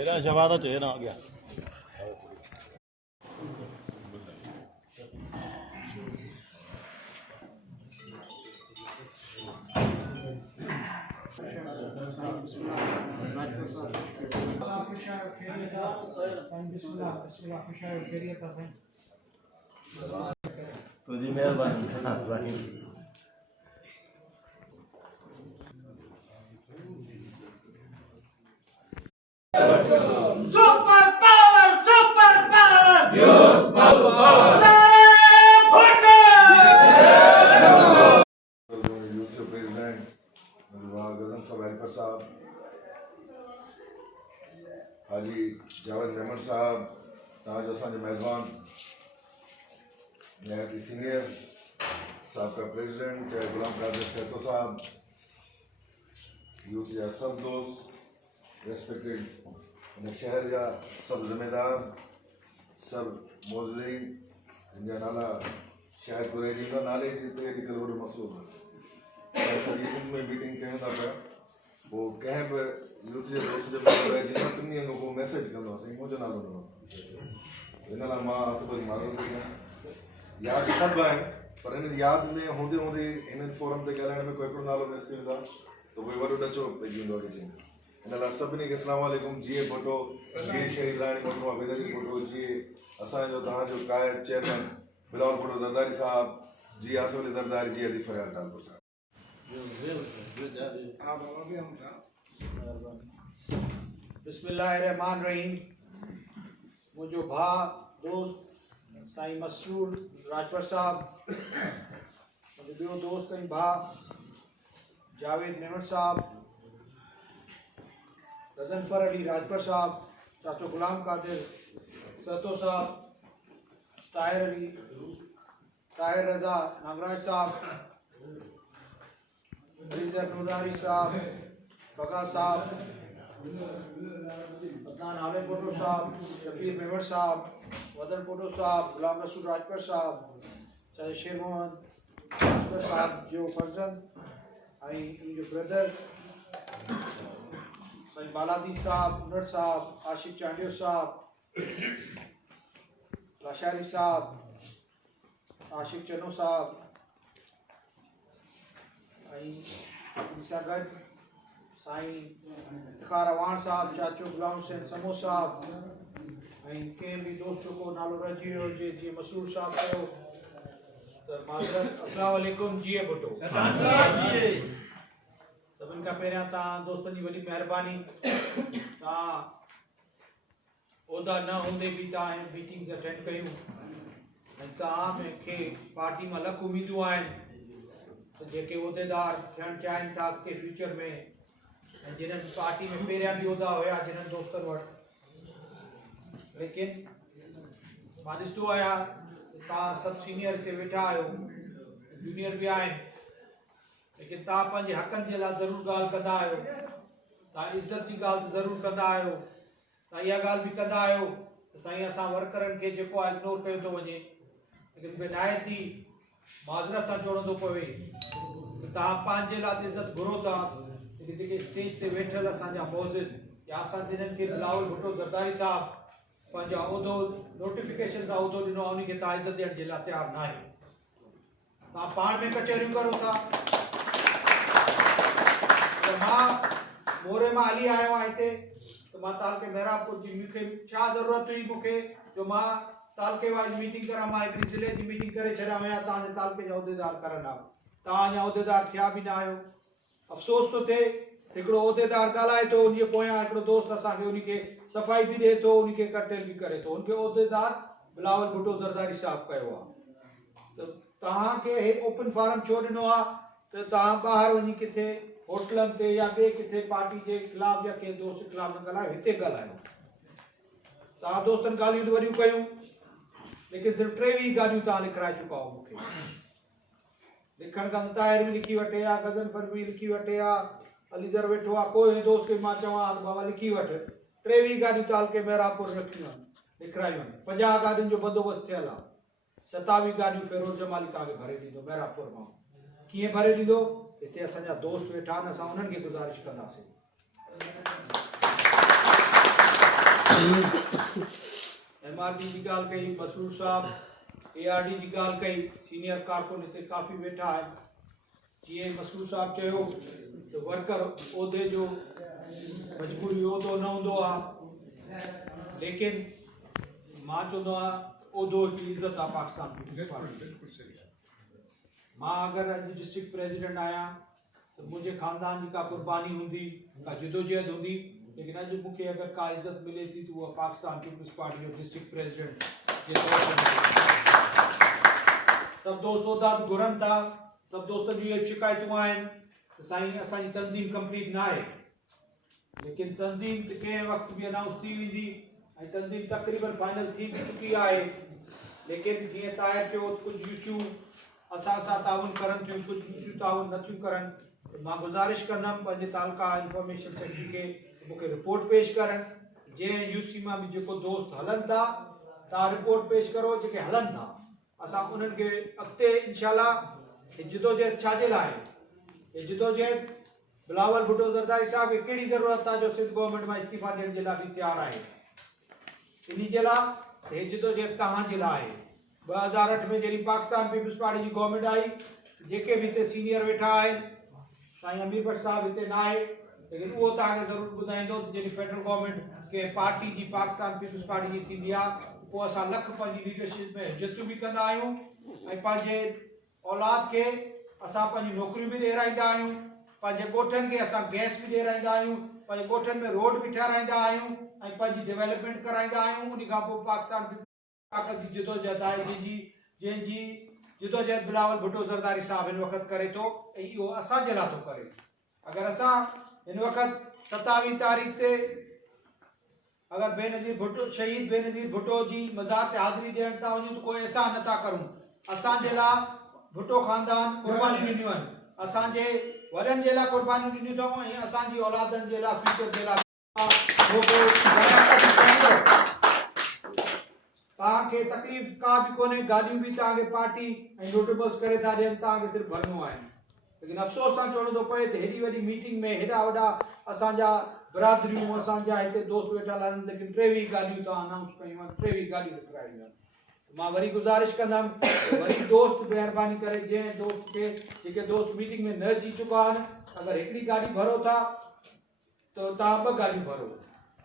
एरा जवाब तो एरा आ गया तुझी मेहरबानी super power youth power president Ghazanfar हेल्पर साहब, हाजी जावेद मेमन साहब, तव्हांजो असांजो मेज़बान नहायती सीनियर साबका प्रेसिडेंट गुलाम कादिर शहतो साहब, यूथ जा सब दोस्त, रेस्पेक्टेड इन शहर जा सब ज़िम्मेदार, सब मोज़ीन जिनका नाला शायद कुरैशी का नाले जी पे अॼुकल्ह वॾो मसइलो आहे। सॼी सिंध में मीटिंग कयूं था पिया, वो कंहिं बि यूथ जे दोस्त जे कुरैशी खां 3 ॾींहंनि खां पोइ मैसेज कंदो आहे मुंहिंजो नालो न वठो। हिन लाइ मां हथ भरी मारो थी कयां। यादि सभु आहिनि पर हिन यादि में हूंदे हूंदे हिन फोरम ते ॻाल्हाइण में कोई हिकिड़ो नालो मिस थी वेंदो आहे त कोई वॾो ॾचो पइजी वेंदो आहे किथे। हिन लाइ सभिनी खे अस्सलाम वालेकुम। जीए भुट्टो, जीए शहीद राणी भुट्टो, बेनज़ीर भुट्टो, जीए असांजो तव्हांजो कायद चेयरमैन बिलावल भुट्टो ज़रदारी साहब, जी आसिफ अली ज़रदारी जी, अदी फरियाद ठाकुर साहब। बिस्मिल्लाहिर्रहमानिर्रहीम। मुझो भा दोस्त साईं मसूद राजपर साहब, मुझो ॿियो दोस्त ऐं भा जावेद मेमन साहब, गजनफर अली राजपर साहब, चाचो गुलाम कादिर शहतो साहब, ताहिर रज़ा नागराज साहब, रिजर नूरानी साहब, बगा साहब, अदनान आले पोटो साहब, शफीर मेमन साहब, वदन पोटो साहब, गुलाम रसूल राजपर साहब, चाहे शेर मोहम्मद साहब जो फर्जंद आई जो ब्रदर साईं बालादी साहब, उनर साहब, आशिक चांडियो साहब, लाशारी साहब, आशिक चनो साहब, सां गॾु साईं इफ्तिखार अवान साहब, चाचो गुलाम हुसैन समो साहब ऐं कंहिं बि दोस्त को नालो रहिजी वियो हुजे जीअं मसूर साहब कयो त माज़रत। अस्सलाम वालेकुम। जीए भुट्टो। सभिनि खां पहिरियां तव्हां दोस्तनि जी वॾी महिरबानी, तव्हां उहिदा न हूंदे बि तव्हां मीटिंग्स अटेंड कयूं ऐं तव्हां खे पार्टी मां लख उमेदूं आहिनि त जेके उहिदेदार थियणु चाहिनि था अॻिते फ्यूचर में ऐं जिन्हनि पार्टी में पहिरियां बि उहिदा हुया जिन्हनि दोस्तनि वटि, लेकिन मां ॾिसंदो आहियां तव्हां सभु सीनियर हिते वेठा आहियो, जूनियर बि आहिनि, लेकिन तव्हां पंहिंजे हक़नि जे लाइ ज़रूरु ॻाल्हि कंदा आहियो, तव्हां इज़त जी ॻाल्हि ज़रूरु कंदा आहियो, तव्हां इहा ॻाल्हि बि कंदा आहियो त साईं असां वर्करनि खे जेको आहे इग्नोर कयो थो वञे, लेकिन बेनायती माज़रत सां चवणो थो पवे त तव्हां पंहिंजे लाइ इज़त घुरो था, लेकिन जेके स्टेज ते वेठल असांजा मोज़िज़ या असां जिन्हनि खे बिलावल भुट्टो ज़रदारी साहब पंहिंजा उहिदो नोटिफिकेशन सां उहिदो ॾिनो आहे उनखे तव्हां इज़त ॾियण जे लाइ तयारु न आहियो। तव्हां पाण में कचहरियूं करो था। मां मोरे मां हली आयो आहियां हिते त मां तालके मेहरापुर जी मूंखे छा ज़रूरत हुई मूंखे जो मां तालके वाइज मीटिंग करां। मां हिकिड़ी ज़िले जी मीटिंग करे छॾिया हुया, तव्हांजे तालके जा उहिदेदार करणा, तव्हां अञा उहिदेदार थिया बि न आहियो। अफ़सोस थो थिए हिकिड़ो उहिदेदार ॻाल्हाए थो, उनजे पोयां हिकिड़ो दोस्त असांखे उनखे सफ़ाई बि ॾिए थो, उनखे कटेल बि करे थो, उनखे उहिदेदार बिलावल भुट्टो ज़रदारी साहब कयो आहे। त तव्हांखे हे ओपन फारम छो ॾिनो आहे त तव्हां ॿाहिरि वञी किथे होटलनि ते या ॿिए किथे पार्टी जे ख़िलाफ़ या कंहिं दोस्त जे ख़िलाफ़ न ॻाल्हायो, हिते ॻाल्हायो। तव्हां दोस्तनि ॻाल्हियूं त वॾियूं कयूं, लेकिन सिर्फ़ु 23 ॻाल्हियूं तव्हां लिखाए चुका हो मूंखे। लिखण खां ताहिर बि लिखी वठे आ, गजनफर बि लिखी वठे आ, अलीज़र वेठो आहे, कोई दोस्त खे मां चवां त बाबा लिखी वठ, 23 ॻाल्हियूं तालके मेहरापुर रखियूं आहिनि, लिखायूं आहिनि, 50 ॻाल्हियुनि जो बंदोबस्तु थियल आहे, 27 ॻाल्हियूं फेरोज़ जमाली तव्हांखे भरे ॾींदो मेहरापुर मां। कीअं भरे ॾींदो? हिते असांजा दोस्त वेठा आहिनि, असां उन्हनि खे गुज़ारिश कंदासीं। MRD जी ॻाल्हि कई, मसरूर साहब ARD जी ॻाल्हि कई, सीनियर कारकुन हिते काफ़ी वेठा आहिनि। जीअं मसरूर साहब चयो त वर्कर उहिदे जो मजबूरी उहिदो न हूंदो आहे, लेकिन मां चवंदो आहियां उहिदो हिकु इज़त आहे पाकिस्तान पीपल्स पार्टी। मां अगरि अॼु डिस्ट्रिक्ट प्रेसिडेंट आहियां त मुंहिंजे ख़ानदान जी का कुर्बानी हूंदी, का जिदोजहद हूंदी, लेकिन अॼु मूंखे अगरि का इज़त मिले थी तो उहा पाकिस्तान पीपल्स पार्टी जो डिस्ट्रिक्ट प्रेसिडेंट जे तौर ते। सभु दोस्त उहिदा घुरनि था, सभु दोस्तनि जूं शिकायतूं आहिनि त साईं असांजी तंज़ीम कंप्लीट न आहे, लेकिन तंज़ीम त कंहिं वक़्तु बि अनाउंस थी वेंदी ऐं तंज़ीम तक़रीबन फाइनल थी बि चुकी आहे। लेकिन जीअं ताहिर चयो कुझु इशू असां सां ताउन करनि थियूं, कुझु इशू ताउन नथियूं करनि, त मां गुज़ारिश कंदुमि पंहिंजे तालुका इंफॉर्मेशन सेक्रेटरी खे मूंखे रिपोर्ट पेश करनि। जंहिं UC मां बि जेको दोस्त हलनि था तव्हां रिपोर्ट पेश करो, जेके हलनि था असां उन्हनि खे अॻिते इंशाल्लाह जिदोजहद छाजे लाइ, ये जिदोजहद बिलावल भुट्टो ज़रदारी साहब खे कहिड़ी ज़रूरत आहे जो सिंध गवर्नमेंट मां इस्तीफ़ा ॾियण जे लाइ बि तयारु आहे। इन जे लाइ हे जिदोजहद तव्हांजे लाइ आहे। 2008 में जॾहिं पाकिस्तान पीपल्स पार्टी जी गवर्नमेंट आई, जेके बि हिते सीनियर वेठा आहिनि, साईं अमीर भट्ट साहब हिते न आहे, लेकिन उहो तव्हांखे ज़रूरु ॿुधाईंदो त जॾहिं फेडरल गवर्नमेंट कंहिं पार्टी जी पाकिस्तान पीपल्स पार्टी जी थींदी आहे पोइ असां लख पंहिंजी लीडरशिप में हिजतूं बि कंदा आहियूं ऐं पंहिंजे औलाद खे असां पंहिंजी नौकरियूं बि ॾियाराईंदा आहियूं, पंहिंजे ॻोठनि खे असां गैस बि ॾियाराईंदा आहियूं, पंहिंजे ॻोठनि में रोड बि ठाराईंदा आहियूं ऐं पंहिंजी डेवलपमेंट कराईंदा आहियूं। उन खां पोइ पाकिस्तान ताक़त जी जिदोजहद आहे जंहिंजी जिदोजहद बिलावल भुट्टो ज़रदारी साहब हिन वक़्तु करे थो ऐं इहो असांजे लाइ थो करे। अगरि असां हिन वक़्तु 27 तारीख़ ते अगर बेनज़ीर भुट्टो शहीद बेनज़ीर भुट्टो जी मज़ार ते हाज़िरी ॾियण था वञूं त कोई एहसान नथा करूं। असांजे लाइ भुट्टो ख़ानदान कुर्बानियूं ॾिनियूं आहिनि, असांजे वॾनि जे लाइ कुर्बानियूं ॾिनियूं अथऊं ऐं असांजी औलादनि जे लाइ फ्यूचर जे लाइ तव्हांखे तकलीफ़ का बि कोन्हे। गाॾियूं बि तव्हांखे पार्टी ऐं नोटेबल्स करे था ॾियनि, तव्हांखे सिर्फ़ु भरणो आहे। लेकिन अफ़सोस सां चवणो थो पए त हेॾी वॾी मीटिंग में हेॾा वॾा असांजा बिरादरियूं असांजा हिते दोस्त वेठल आहिनि, लेकिन 23 गाॾियूं तव्हां अनाउंस कयूं आहिनि, 23 गाॾियूं विकिरायूं आहिनि। मां वरी गुज़ारिश कंदुमि वरी दोस्त महिरबानी करे जंहिं दोस्त खे जेके दोस्त मीटिंग में न अची चुका आहिनि, अगरि हिकिड़ी गाॾी भरो था त तव्हां 2 गाॾियूं भरो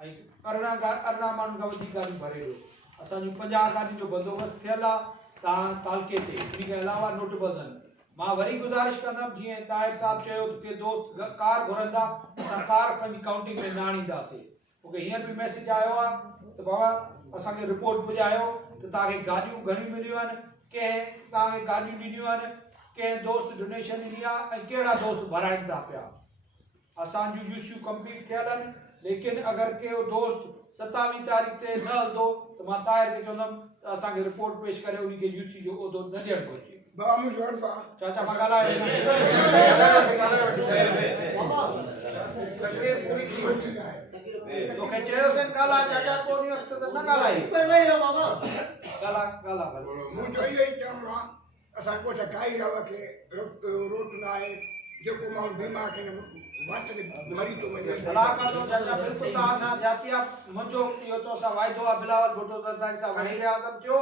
ऐं 18 माण्हुनि खां वधीक गाॾियूं भरे ॾियो। असांजूं 50 गाॾियुनि जो बंदोबस्तु थियल आहे तव्हां तालके ते, इन खां अलावा नोटेबल्स आहिनि। मां वरी गुज़ारिश कंदुमि जीअं ताहिर साहब चयो त के दोस्त कार घुरंदा, असां कार पंहिंजी काउंटिंग में न आणींदासीं। मूंखे हींअर बि मैसेज आयो आहे त बाबा असांखे रिपोर्ट ॿुधायो त तव्हांखे गाॾियूं घणियूं मिलियूं आहिनि, कंहिं तव्हांखे गाॾियूं ॾिनियूं आहिनि, कंहिं दोस्त डोनेशन ॾिनी आहे ऐं कहिड़ा दोस्त भराइनि था पिया। असांजूं यूसियूं कंप्लीट थियल आहिनि, लेकिन अगरि को दोस्त 27 तारीख़ ते न हलंदो त मां ताहिर खे चवंदुमि त असांखे रिपोर्ट पेश करे उनखे यूसी जो उहिदो न ॾियणु घुरिजे। चाचा मां ॻाल्हाए तोखे चयोसीं ॻाल्हाए चाचा, पोइ उन वक़्तु त न ॻाल्हाई। ॻाल्हाए मुंहिंजो इहो ई चवणो आहे असां कुझु खाई रहो खे रोटी न आहे, जेको माण्हू बीमार खे वाट ते मरी थो वञे। चाचा बिल्कुलु तव्हां सां जाती आहे, मुंहिंजो इहो तो सां वाइदो आहे। बिलावल भुट्टो ज़रदारी साहब वज़ीर आज़म थियो,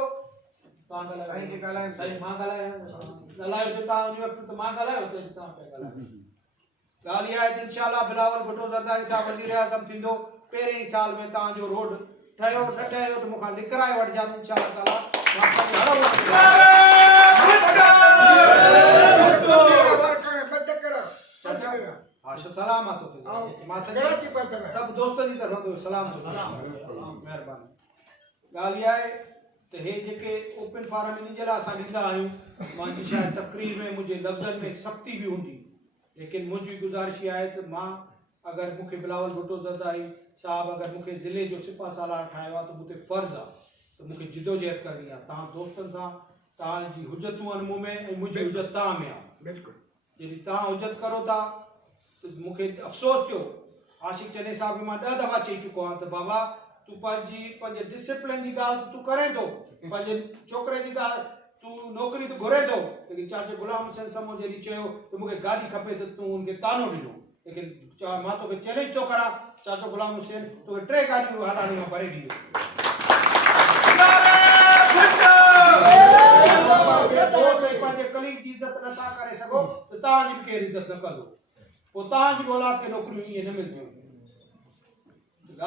तव्हां ॻाल्हायो साईं खे ॻाल्हायो, साईं मां ॻाल्हायो तव्हां उन वक़्तु त मां ॻाल्हायो त तव्हां पिया ॻाल्हायो। ॻाल्हि इहा आहे त इंशाअल्लाह बिलावल भुट्टो ज़रदारी साहब वज़ीर आज़म थींदो, पहिरें ई साल में तव्हांजो रोड ठहियो न ठहियो त मूंखां लिखाए वठिजां इंशाअल्लाह ताला। सलाम आहे तोखे, मां सभु दोस्तनि जी तरफ़ां तोखे सलाम थो कयां, महिरबानी। ॻाल्हि इहा आहे त हे जेके ओपन फारम इन जे लाइ असां ॾींदा आहियूं, मुंहिंजी शायदि तक़रीर में मुंहिंजे लफ़्ज़नि में सख़्ती बि हूंदी, लेकिन मुंहिंजी गुज़ारिश इहा आहे त मां अगरि मूंखे बिलावल भुट्टो ज़रदारी साहब अगरि मूंखे ज़िले जो सिपा सालार ठाहियो आहे त मूंखे फ़र्ज़ु आहे त मूंखे जिदोजहद करणी आहे। तव्हां दोस्तनि सां तव्हांजी हुजतूं आहिनि मूं में ऐं मुंहिंजी हुजत तव्हां में आहे। बिल्कुलु जॾहिं तव्हां हुजत करो था त मूंखे अफ़सोस थियो, आशिक़ चने साहब खे मां 10 दफ़ा चई चुको आहियां त बाबा तूं पंहिंजे डिसिप्लिन जी ॻाल्हि तूं करे थो, पंहिंजे छोकिरे जी ॻाल्हि तूं नौकिरी त घुरे थो, लेकिन चाचे गुलाम हुसैन समो जॾहिं चयो त मूंखे गाॾी खपे त तूं हुनखे तानो ॾिनो, लेकिन मां तोखे चैलेंज थो करां चाचो गुलाम हुसैन तो 3 गाड़ियूं हलाणी मां भरे ॾियो पंहिंजे कलीग जी इज़त नथा करे सघो त तव्हांजी बि केरु इज़त न कंदो पोइ तव्हांजी औलाद खे नौकरियूं ईअं न मिलंदियूं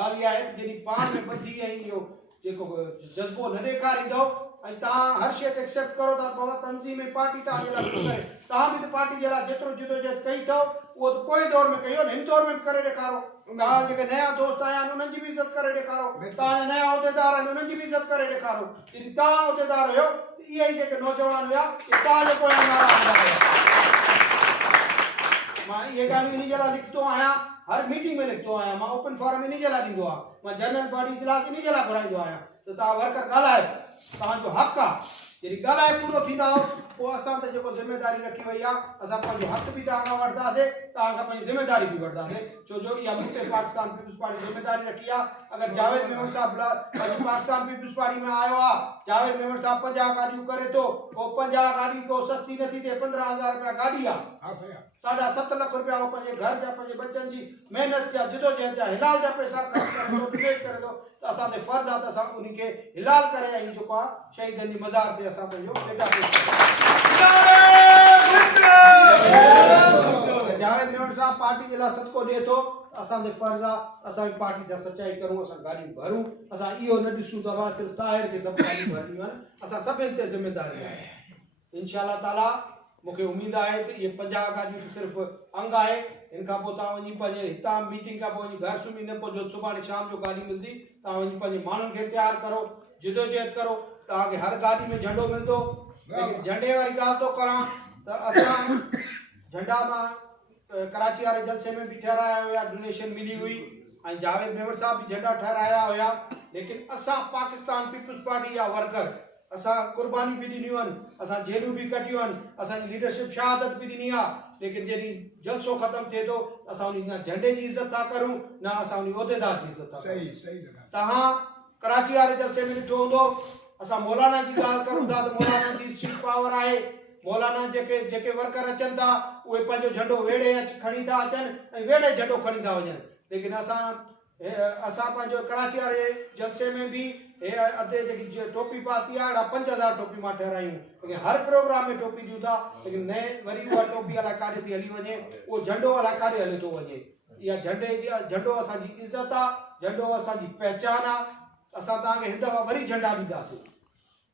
ॻाल्हि इहा आहे त जॾहिं पाण में ॿधी ऐं इहो जेको जज़्बो न ॾेखारींदो ऐं तव्हां हर शइ खे एक्सेप्ट करो था बाबा तंज़ीम में पार्टी तव्हांजे लाइ कुझु करे तव्हां बि त पार्टी जे लाइ जेतिरो जिदोजहद कई अथव उहो त पोइ दौर में कयो न हिन दौर में बि करे ॾेखारो तव्हां जेके नया दोस्त आया आहिनि उन्हनि जी बि इज़त करे ॾेखारो तव्हांजा नया उहिदेदार आहिनि उन्हनि जी बि इज़त करे ॾेखारो जॾहिं तव्हां उहिदेदार हुयो इहे ई जेके नौजवान हुया तव्हांजे पोयां नारा हूंदा हुया मां इहे ॻाल्हियूं इन जे लाइ लिखंदो आहियां हर मीटिंग में लिखंदो आहियां मां ओपन फोरम इन जे लाइ ॾींदो आहियां मां जनरल बॉडी इजलास इन जे लाइ घुराईंदो आहियां त तव्हां वर्कर ॻाल्हायो तव्हांजो हक़ आहे जॾहिं ॻाल्हाए पूरो थींदा पोइ असां त जेको ज़िमेदारी रखी वई आहे असां पंहिंजो हक़ बि तव्हां खां वठंदासीं तव्हां खां पंहिंजी ज़िमेदारी बि वठंदासीं छो जो इहा मूं ते पाकिस्तान पीपुल्स पार्टी ज़िमेदारी रखी आहे अगरि जावेद मेमन साहिबु पंहिंजी पाकिस्तान पीपुल्स पार्टी में आयो आहे जावेद मेमन साहिबु 50 गाॾियूं करे थो पोइ 50 गाॾी को सस्ती नथी थिए 15,000 रुपया गाॾी आहे 7.5 लाख रुपया वो पंहिंजे घर जा पंहिंजे बच्चनि जी महिनत जा जिदोजहद जा हिलाल जा पैसा ख़र्च करे थो डोनेट करे थो त असां ते फर्ज़ आहे त असां उन खे हिलाल करे ऐं जेको आहे शहीदनि जी मज़ार ते असां पंहिंजो जावेद मेमन साहब पार्टी जे लाइ सदको ॾिए थो असांजो फर्ज़ आहे असां पार्टी सां सचाई करूं असां गाॾियूं भरूं असां इहो न ॾिसूं त वाह सिर्फ़ु ताहिर खे सभु गाॾियूं भरणियूं आहिनि असां सभिनि ते ज़िमेदारी आहे इंशाअल्लाह ताला मूंखे उम्मीद आहे त इहे 50 गाॾियूं सिर्फ़ु अंग आहे इन खां पोइ तव्हां वञी पंहिंजे हितां मीटिंग खां पोइ वञी घर सुम्ही न पहुचो सुभाणे शाम जो गाॾी मिलंदी तव्हां वञी पंहिंजे माण्हुनि खे तयारु करो जिदोजहद करो तव्हांखे हर गाॾी में झंडो मिलंदो झंडे वारी ॻाल्हि थो करां त असां झंडा मां कराची वारे जलसे में बि ठहिराया हुया डोनेशन मिली हुई ऐं जावेद मेमन साहब बि झंडा ठहिराया हुया लेकिन असां पाकिस्तान पीपुल्स पार्टी जा वर्कर असां कुर्बानी भी ॾिनियूं आहिनि असां जेलूं भी कटियूं आहिनि असांजी लीडरशिप शहादत भी ॾिनी आहे लेकिन जॾहिं जलसो ख़त्म थिए थो असां उन न झंडे जी इज़त था करूं न असां उन उहिदेदार जी इज़त था करूं तव्हां कराची वारे जलसे में ॾिठो हूंदो असां मौलाना जी ॻाल्हि करूं था त मौलाना जी स्ट्रीट पावर आहे मौलाना जेके वर्कर अचनि था उहे पंहिंजो झंडो वेड़े खणी था अचनि ऐं वेड़े झंडो खणी था वञनि लेकिन असां पंहिंजो कराची वारे जलसे में भी अधे जेकी टोपी पाती आहे 5000 टोपी मां ठहिरायूं लेकिन हर प्रोग्राम में टोपी ॾियूं था लेकिन नए वरी उहा टोपी अलाए काॾे थी हली वञे उहो झंडो अलाए काॾे हले थो वञे इहा झंडो असांजी इज़त आहे झंडो असांजी पहचान आहे असां तव्हांखे हिन दफ़ा वरी झंडा ॾींदासीं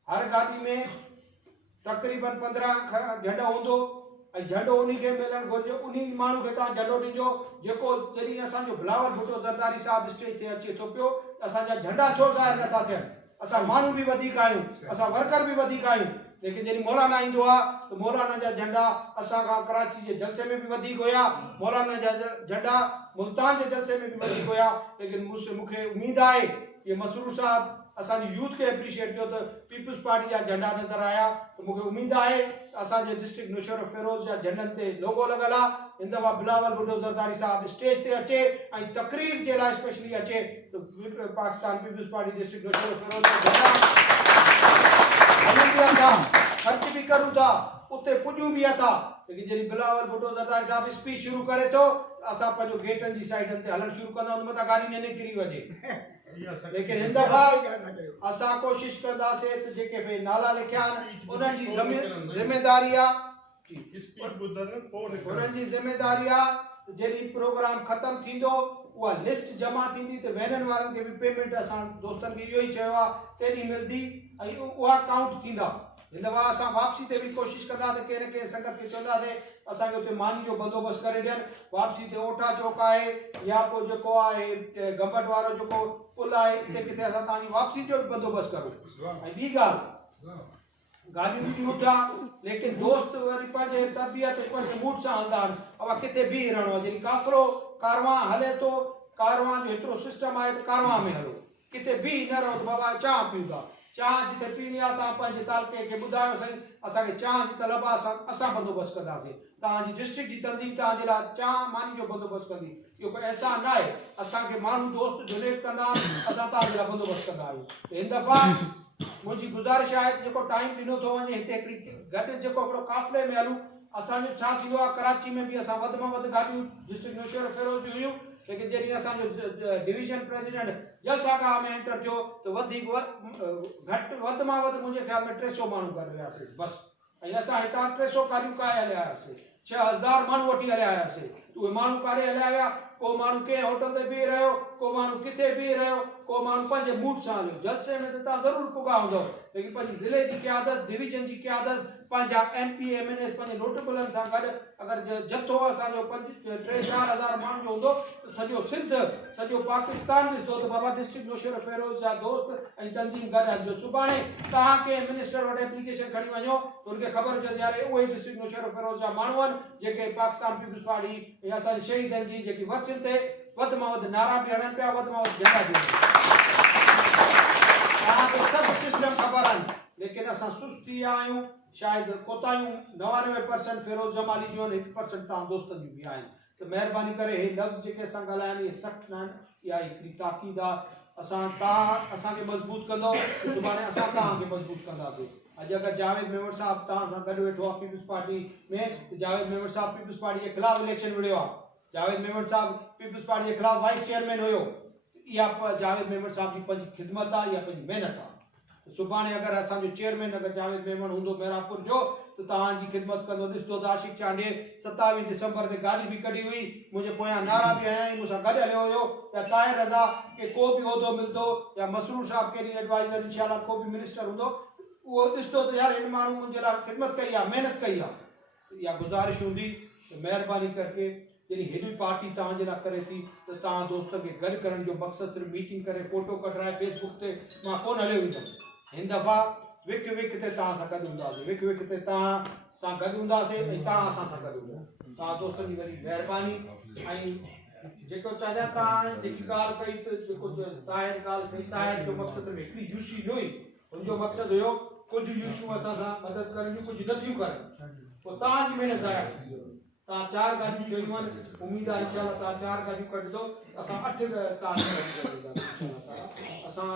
हर गाॾी में तक़रीबन 15 झंडो हूंदो ऐं झंडो उन खे मिलणु घुरिजे उन माण्हू खे तव्हां झंडो ॾिजो जेको जॾहिं असांजो बिलावल भुट्टो ज़रदारी साहिबु स्टेज ते अचे थो पियो असांजा झंडा छो ज़ाहिर नथा थियनि असां माण्हू बि वधीक आहियूं असां वर्कर बि वधीक आहियूं लेकिन जॾहिं मौलाना ईंदो आहे त मौलाना जा झंडा असां खां कराची जे जलसे में बि वधीक हुया मौलाना जा झंडा मुल्तान जे जलसे में बि वधीक हुया लेकिन मूंखे उम्मीद आहे कि मसरूर साहब असांजी यूथ खे एप्रिशिएट कयो त पीपुल्स पार्टी जा झंडा नज़र आया त मूंखे उम्मीद आहे असांजे डिस्ट्रिक्ट नुशर फिरोज जा झंडनि ते लोगो लॻल आहे हिन दफ़ा बिलावल भुट्टो ज़रदारी साहिबु स्टेज ते अचे ऐं तकरीर जे लाइ स्पेशली अचे त Pakistan peoples party district Nushar Feroz जा झंडा ख़र्च भी करूं था उते पुॼूं भी था लेकिन जॾहिं बिलावल भुट्टो ज़रदारी साहिबु स्पीच शुरू करे थो असां पंहिंजो गेटनि जी साइडनि ते हलणु शुरू कंदा आहियूं मथां गाॾी न निकिरी वञे लेकिन हिन दफ़ा असां कोशिश कंदासीं त जेके नाला लिखिया आहिनि उन्हनि जी ज़िमेदारी आहे उन्हनि जी ज़िमेदारी आहे जॾहिं प्रोग्राम ख़त्म थींदो उहा लिस्ट जमा थींदी त वैननि वारनि खे बि पेमेंट असां दोस्तनि खे इहो ई चयो आहे तेॾी मिलंदी ऐं उहा काउंट थींदा हिन दफ़ा असां वापसी ते बि कोशिश कंदा त कंहिं न कंहिं संगत खे चवंदासीं असांखे उते मानी जो बंदोबस्तु करे ॾियनि वापसी ते ओठा चौक आहे या पोइ जेको आहे गंबट वारो जेको पुल आहे हिते किथे असां तव्हांजी वापसी जो बि बंदोबस्तु करूं ऐं ॿी ॻाल्हि गाॾियूं बि ॾियूं था लेकिन दोस्त वरी पंहिंजे तरबियत पंहिंजे मूड सां हलंदा आहिनि अवा किथे बीह रहणो आहे जॾहिं काफ़िलो कारवां हले थो कारवां जो हेतिरो सिस्टम आहे त कारवां में हलो किथे बीह न रहो त बाबा चांहि पीऊं था चांहि जिते पीनी आहे तव्हां पंहिंजे तालके खे ॿुधायो साईं असांखे चांहि जी तलब आहे असां बंदोबस्तु कंदासीं तव्हांजी डिस्ट्रिक्ट जी तंज़ीम तव्हांजे लाइ चांहि मानी जो बंदोबस्तु कंदी इहो कोई अहसान न आहे असांखे माण्हू दोस्त डोनेट कंदा असां तव्हांजे लाइ बंदोबस्तु कंदा आहियूं त हिन दफ़ा मुंहिंजी गुज़ारिश आहे त जेको टाइम ॾिनो थो वञे हिते हिकिड़ी गॾु जेको हिकिड़ो काफ़िले में हलूं असांजो छा थींदो आहे कराची में बि असां वधि में वधि गाॾियूं डिस्ट्रिक्ट नुशर फिरोज हुयूं लेकिन जॾहिं असांजो डिवीजन प्रेसिडेंट जलसागाह में एंटर थियो त वधि मां वधि मुंहिंजे ख़्याल में 300 माण्हू गॾु वियासीं बसि ऐं असां हितां 300 गाॾियूं काए हलिया आयासीं 6000 माण्हू वठी हलिया आयासीं उहे माण्हू कारे हलिया विया को माण्हू कंहिं होटल ते बीह रहियो को माण्हू किथे बीह रहियो को माण्हू पंहिंजे मूड सां हलियो जलसे में त तव्हां ज़रूरु पुॻा हूंदव लेकिन पंहिंजी ज़िले जी क़यादत डिवीजन जी क़यादत पंहिंजा MP MNA पंहिंजे नोटेबलनि सां गॾु अगरि जथो असांजो 3-4 हज़ार माण्हुनि जो हूंदो त सॼो सिंध सॼो पाकिस्तान ॾिसंदो त बाबा डिस्ट्रिक्ट मुशर्रफ फिरोज़ जा दोस्त ऐं तंज़ीम गॾु हलिजो सुभाणे तव्हां कंहिं मिनिस्टर वटि एप्लीकेशन खणी वञो त हुनखे ख़बर हुजे यारे उहे डिस्ट्रिक्ट मुशर्रफ फिरोज़ जा माण्हू आहिनि जेके पाकिस्तान पीपुल्स पार्टी या असांजे शहीदनि जी जेकी वर्सियुनि ते वधि मां वधि नारा बि हणनि पिया वधि मां वधि झंडा बि तव्हांखे सभु सिस्टम ख़बर आहिनि लेकिन असां सुस्त थी विया आहियूं शायदि कोताहियूं 99% फिरोज़ जमाली जूं आहिनि 1% तव्हां दोस्तनि जूं बि आहिनि त महिरबानी करे हे लफ़्ज़ जेके असां ॻाल्हाइनि इहे सख़्तु न आहिनि इहा हिकिड़ी ताक़ीद आहे तव्हां असांखे मज़बूत कंदो सुभाणे असां तव्हांखे मज़बूत कंदासीं अॼु अगरि जावेद मेमण साहब तव्हां सां गॾु वेठो आहे पीपुल्स पार्टी में त जावेद मेमण साहब पीपुल्स पार्टी जे ख़िलाफ़ इलेक्शन विढ़ियो आहे जावेद मेमण साहब पीपुल्स पार्टी जे ख़िलाफ़ वाइस चेयरमैन हुयो इहा जावेद मेमण साहब जी पंहिंजी ख़िदमत आहे इहा पंहिंजी महिनत आहे सुभाणे अगरि असांजो चेयरमैन अगरि जावेद मेमण हूंदो मेरापुर जो त तव्हांजी ख़िदमत कंदो ॾिसंदो त आशिक़ चांडे 27 दिसंबर ते गाॾी बि कढी हुई मुंहिंजे पोयां नारा बि हया ऐं मूंसां गॾु हलियो हुयो या ताहिर रज़ा के को बि उहिदो मिलंदो या मसरूर साहब कहिड़ी एडवाइज़र इंशाल्लाह को बि मिनिस्टर हूंदो उहो ॾिसंदो त यार हिन माण्हू मुंहिंजे लाइ ख़िदमत कई आहे महिनत कई आहे इहा गुज़ारिश हूंदी त महिरबानी करके जॾहिं हेॾी पार्टी तव्हांजे लाइ करे थी त तव्हां दोस्तनि खे गॾु करण जो मक़सदु सिर्फ़ु मीटिंग करे फोटो कढाए फेसबुक ते मां कोन हलियो ईंदुमि हिन दफ़ा विक विक ते तव्हां सां गॾु हूंदासीं विक विक ते तव्हां सां गॾु हूंदासीं ऐं तव्हां असां सां गॾु हूंदा तव्हां दोस्तनि जी वॾी महिरबानी ऐं जेको चञा तव्हां जेकी ॻाल्हि कई त जेको ताहिर ॻाल्हि कई ताहिर जो मक़सदु हिकिड़ी यूसी हुई हुनजो मक़सदु हुयो कुझु यूसियूं असां सां मदद करण जूं कुझु नथियूं करनि पोइ तव्हांजी महिनत ज़ाया थी तव्हां 4 गाॾियूं चयूं आहिनि उमेद आहे इंशाल्लाह तव्हां 4 गाॾियूं कढंदो असां 8 कार असां